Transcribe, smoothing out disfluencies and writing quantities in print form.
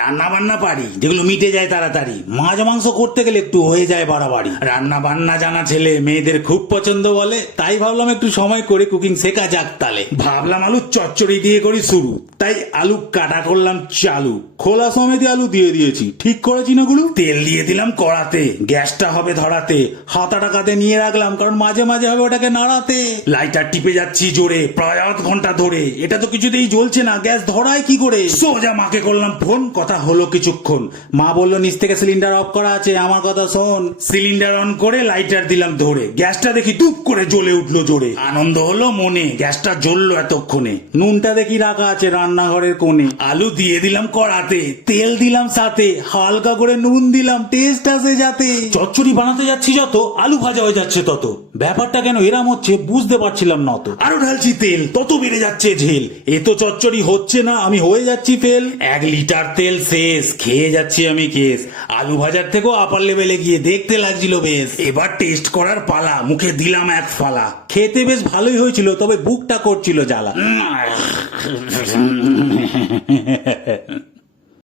রান্না বান্না পারি, যেগুলো মিটে যায় তাড়াতাড়ি। মাছ মাংস করতে গেলে একটু হয়ে যায় বাড়াবাড়ি। রান্না বান্না জানা ছেলে মেয়েদের খুব পছন্দ বলে, তাই ভাবলাম একটু সময় করে কুকিং শেখা যাক। তালে ভাবলাম আলু চচ্চড়ি দিয়ে করি শুরু, তাই আলু কাটা করলাম চালু, খোলা সমেত আলু দিয়ে দিয়েছি। ঠিক করেছি না গুরু? তেল দিয়ে দিলাম কড়াতে, গ্যাসটা হবে ধরাতে, হাতাটা কাতে নিয়ে রাখলাম, কারণ মাঝে মাঝে হবে ওটাকে নাড়াতে। লাইটার টিপে যাচ্ছি জোরে, প্রায় আধ ঘন্টা ধরে। এটা তো কিছুতেই জ্বলছে না, গ্যাস ধরায় কি করে? সোজা মাকে করলাম ফোন, কথা হলো কিছুক্ষণ। মা বললো নিচ থেকে সিলিন্ডার অফ করা আছে, আমার কথা শোন। সিলিন্ডার অন করে লাইটার দিলাম ধরে, গ্যাসটা দেখি টুপ করে জ্বলে উঠলো জোরে। আনন্দ হলো মনে, গ্যাসটা জ্বললো এতক্ষণে। নুনটা দেখি রাখা আছে রান্নাঘরের কোণে। আলু দিয়ে দিলাম কড়াতে, তেল দিলাম সাথে, হালকা করে নুন দিলাম টেস্ট আসে যাতে। চচ্চড়ি বানাতে যাচ্ছি যত, আলু ভাজা হয়ে যাচ্ছে তত। ব্যাপারটা কেন এরাম হচ্ছে বুঝতে পারছিলাম না তো। আরো ঢালছি তেল, তত বেড়ে যাচ্ছে ঝেল। এ তো চচ্চড়ি হচ্ছে না, আমি হয়ে যাচ্ছি ফেল। 1 লিটার তেল শেষ, খেয়ে যাচ্ছি আমি কেস। আলু ভাজার থেকেও আপার লেভেলে গিয়ে দেখতে লাগছিল বেশ। এবার টেস্ট করার পালা, মুখে দিলাম এক ফালা। খেতে বেশ ভালোই হয়েছিল, তবে বুকটা করছিল জ্বালা।